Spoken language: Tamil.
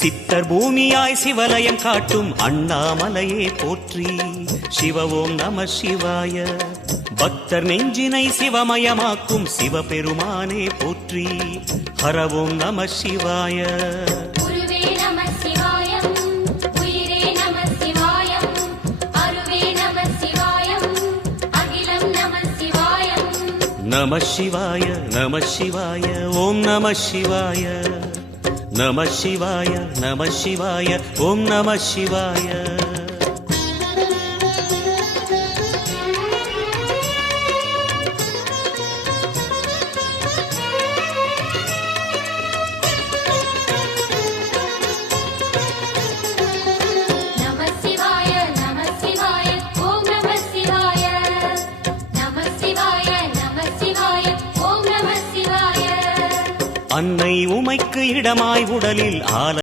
சித்தர் பூமியாய் சிவலயம் காட்டும் அண்ணாமலையே போற்றி. சிவ ஓம் நம சிவாய. பக்தர் நெஞ்சினை சிவமயமாக்கும் சிவபெருமானே போற்றி. ஹர ஓம் நம சிவாய. நம சிவாய நம சிவாய ஓம் நம சிவாய. நம சிவாய நம சிவாய ஓம் நம சிவாய. அன்னை உமைக்கு இடமாய் உடலில் ஆல